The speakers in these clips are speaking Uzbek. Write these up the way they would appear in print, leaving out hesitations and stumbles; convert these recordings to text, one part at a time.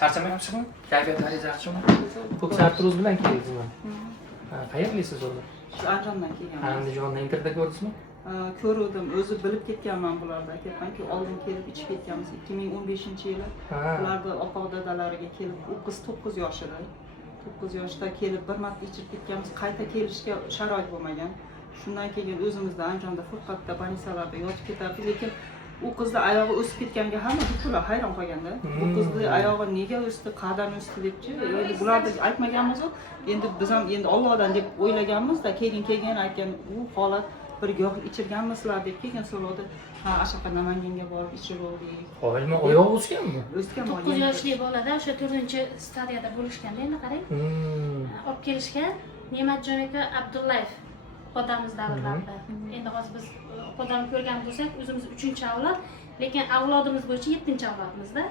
Charchamayapsizmi? Kayfiyatlaringiz yaxshimi? Ko'p artroz bilan keldingizmi? Qayerlisiz o'zi? Shu Andijondan kelganman. Andijonda internetda ko'rdingizmi? Ko'rdim, o'zi bilib ketganman bularda. Aytganki, oldin kelib ichib ketganmiz 2015-yili. Ularda opa-dadalariga kelib, u qiz 9 yoshida. 9 yoshda kelib bir marta ichib ketganmiz, qayta kelishga sharoit bo'lmagan. Shundan keyin o'zimizda Andijonda faqatda больницаlarda yotib ketardik, lekin u qizni oyog'i o'sib ketganiga hamma bular hayron qolganda. Bu qizni oyog'i nega o'sdi, qadam o'sdi debchi. Endi bularni aytmaganmiz-ku. Endi biz ham endi Allohdan deb o'ylaganmiz-da, keyin aytgan u holat bir giyoh ichirganmisizlar deb keyin so'rovdi. Ha, ashaqa Namanganga borib ichirdik. Qo'yilma, oyoq o'sganmi? O'sgan 9 yoshli bolada o'sha 4-stadiyada bo'lishganda endi qarang. Olib kelishgan Ne'matjon aka Abdullayev odamiz davrlarida. Endi hozir biz odamni ko'rgan bo'lsak, o'zimiz 3-avlod, lekin avlodimiz bo'yicha 7-avlodmizda.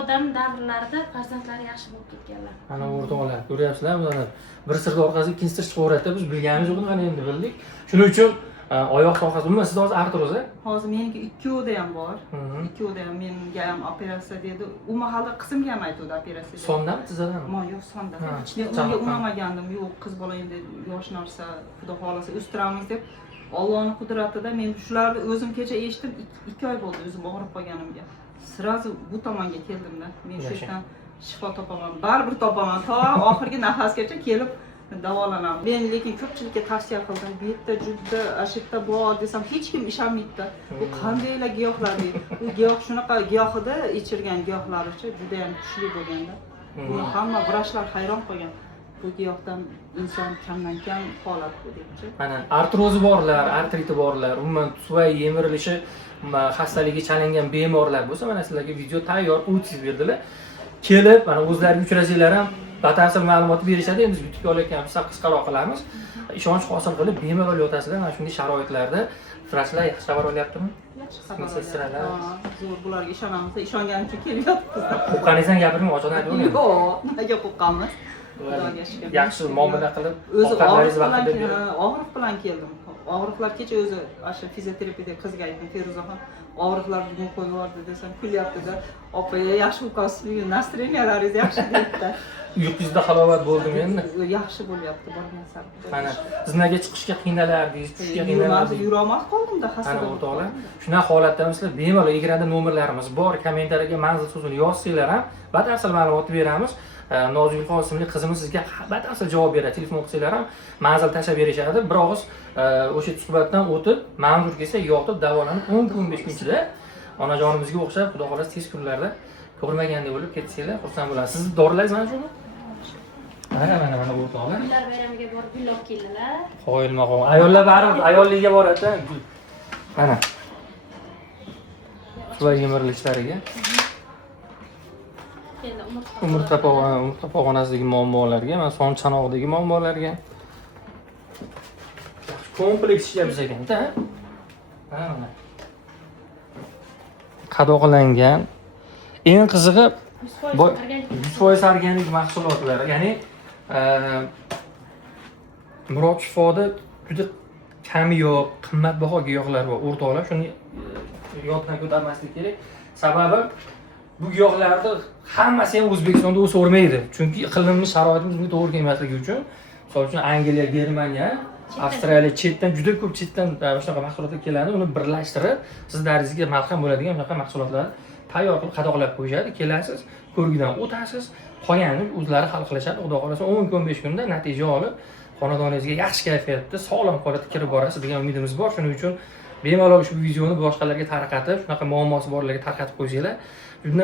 Odam davrlarida farzandlari yaxshi bo'lib ketganlar. Mana o'rtoqlar, ko'ryapsizlar, mana bir sirni orqasiga ikkinchi sir chiqaveradi. Biz bilganimiz yo'qni mana endi bildik. Shuning uchun oyoq sohasi, umuman siz hozir artroz a? Hozir meniki ikkovida ham bor. Ikkovida ham menga ham operatsiya dedi. U mahalla qizimga ham aytdi operatsiya. Sondami, tizzadami? Yo'q, sonda. Men unga unamagandim. Yo'q, qiz bola endi yosh narsa, xudo xolasa o'stiramiz deb Allohning qudratida men shularni o'zim kecha eshitdim, 2 oy bo'ldi o'zim og'rib qolganimga. Sirazu bu tomonga keldimda. Men shu yerdan shifo topaman, baribir topaman. To oxirgi nafasgacha kelib davolanaman. Men lekin ko'pchilikka tavsiya qildim. Bu yerda juda ashitda bor desam hech kim ishonmaydi. Bu qandaylar giyohlar deydi. Bu giyoh shunaqa giyohida ichirgan giyohlaricha juda ham kuchli bo'lganda. Buni hamma vrachlar hayron qolgan. Bu giyohdan inson kamdan kam holat bu debchi. Mana artrozi borlar, artriti borlar, umuman tufay yemirilishi xastaligiga chalingan bemorlar bo'lsa, mana sizlarga video tayyor o'tib berdilar. Kelib, mana o'zlariga uchrasanglar ham batafsil ma'lumot berishadi. Endi biz yutuq olayotganmiz, qisqaroq qilamiz. Ishonch hosil qilib bemalol yotasizlar. Mana shunday sharoitlarda vrachlar yaxshi xabar olyaptimi? Yaxshi xabar. Zo'r bularga ishonamiz. Ishonganim uchun kelib yotibmiz. Qo'rqqaningizdan gapirmang, ochiqdan aytavering. Yo'q, nega qo'rqamiz? Yaxshi muomala qilib, o'zi og'riq bilan keldim. Og'riqlar kecha o'zi o'sha fizioterapiyada qizga aytdim, Feruzaxon, og'riqlar bugun qo'yib yubordi desam, kulyapti-da. Opa, yaxshi bo'lasiz, nastroyeniyalaringiz yaxshi deydi. Uyqungizda halovat bo'ldimi endi? Yaxshi bo'lyapti, borgan sari. Mana zinaga chiqishga qiynalardingiz, tushishga qiynalardingiz. Yurolmas qoldim-da Mana o'rtoqlar, shunaqa holatdamizlar. Bemalol ekranda nomerlarimiz bor. Kommentariyaga manzil so'zini yozsanglar ham batafsil ma'lumot beramiz. Nozulxon ismli qizimiz sizga batafsil javob beradi. Telefon qilsanglar ham manzil tashlab berishadi. Bir og'iz o'sha suhbatdan o'tib, ma'mur kelsa yotib davolanib 10-15 kun ichida onajonimizga o'xshab, xudo xohlasa tez kunlarda ko'rmagandek bo'lib ketsanglar, xursand bo'lasiz. Siz dorilaringiz mana shuni? Mana o'rtoqlar. Gullar bayramiga borib gul olib keldilar. Qo'yilma qo'y. Ayollar baribir ayolligiga boradi. Mana. Suva yemirilishlariga. Umurtqa pog'onasidagi muammolarga, mana son chanoqdagi muammolarga kompleks ishlayapsiz ekan-da. Mana. Qadoqlangan. Eng qizig'i 100% organik mahsulotlar, ya'ni Murod shifoda juda kami yo'q, qimmatbaho giyohlar bor. O'rtoqlar, shuni yoddan ko'tarmaslik kerak. Sababi bu giyohlarni hammasi ham O'zbekistonda o'savermaydi. Chunki iqlimimiz, sharoitimiz bunga to'g'ri kelmasligi uchun, misol uchun Angliya, Germaniya, Avstraliya chetdan juda ko'p chetdan shunaqa mahsulotlar keladi. Uni birlashtirib, siz daringizga malham bo'ladigan shunaqa mahsulotlarni tayyor qilib qadoqlab qo'yishadi. Kelasiz, ko'rgidan o'tasiz, qolganini o'zlari hal qilishadi. Xudo xolasa 10-15 kunda natija olib, xonadoningizga yaxshi kayfiyatda, sog'lom holatda kirib borasiz degan umidimiz bor. Shuning uchun bemalol shu videoni boshqalarga tarqatib, shunaqa muammosi borlarga tarqatib qo'ysanglar,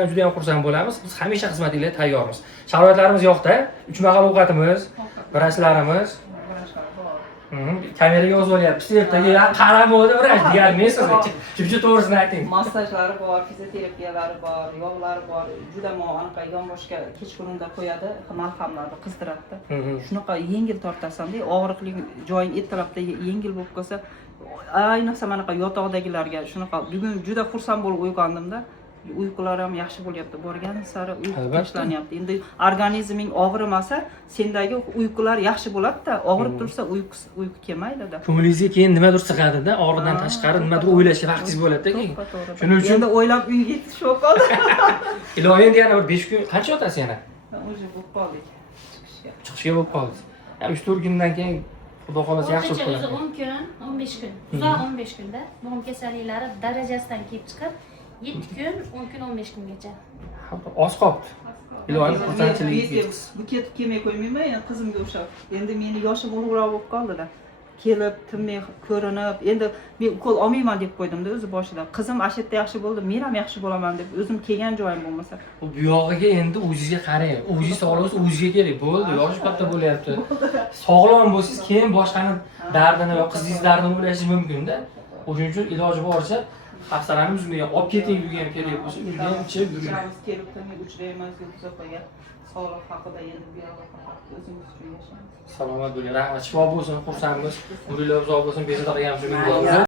juda ham xursand bo'lamiz. Biz hamisha xizmatingizga tayyormiz. Sharoitlarimiz yo'qda, 3 mahal ovqatimiz, vrachlarimiz. Kameraga yozib olyapsiz. Ertaga qarab bo'ldi, vrach deganmisiz. Juda to'g'risini ayting. Massajlari bor, fizioterapiyalari bor, yog'lari bor. Juda anaqa yonboshga kechqurunda qo'yadi, malhamlarni qizdiradi. Shunaqa yengil tortasan-da, og'riqli joying ertalabda yengil bo'lib qolsa, ayniqsa mana yotoqdagilarga shunaqa bugun juda xursand bo'lib uyg'ondimda. uyqular ham yaxshi bo'lyapti. Borgan sari uyqu Albatta. tashlanyapti. Endi organizming og'rimasa, sendagi uyqular yaxshi bo'ladi-da, og'rib tursa uyqu kelmaydi-da. Ko'ngilingizga keyin nimadir sig'adi-da, og'riqdan tashqari nimadir o'ylashga vaqtingiz bo'ladi-da keyin. Shuning uchun endi o'ylab uyga tushib qoldim. iloyim endi yana bir 5 kun qancha yotasiz yana? O'sha bo'lib qoldik. Chiqishga bo'lib qoldi. Ya 3-4 kundan keyin xudo xolasa yaxshi O'rtacha bo'lib o'zi qoladi. 10 kun, 15 kun. Uzoq 15 kunda bo'g'im kasalliklari darajasidan kelib chiqib 7 kun, 10 kun, 15 kungacha. Oz qoldi. Iloyim xursandchilik. Bu ketib kelmay qo'ymayman, endi qizimga o'xshab. Endi meni yoshim ulug'roq bo'lib qoldi-da. Kelib, tinmay ko'rinib, endi men ukol olmayman deb qo'ydim-da o'zi boshida. Qizim ashadda yaxshi bo'ldi, men ham yaxshi bo'laman deb o'zim kelgan joyim bo'lmasa. Bu buyog'iga endi o'zingizga qarang. O'zingiz sog'lomsiz, o'zingizga keling. Bo'ldi, yoshi katta bo'lyapti. Sog'lom bo'lsangiz, keyin boshqani dardini yo qizingiz dardini o'ylashingiz mumkin-da. O'shuning uchun iloji boricha hafsalangiz uzmagan, olib keting uyga ham kerak bo'lsa, uyga ham ichib yuring. Kelib tinmay uchraymiz, Yunusopaga. Sog'liq haqida endi bu yoqda faqat o'zimiz uchun yashaymiz. Salomat bo'ling. Rahmat, shifo bo'lsin, xursandmiz. Umringiz uzoq bo'lsin, bezovta qilgan bo'lsin.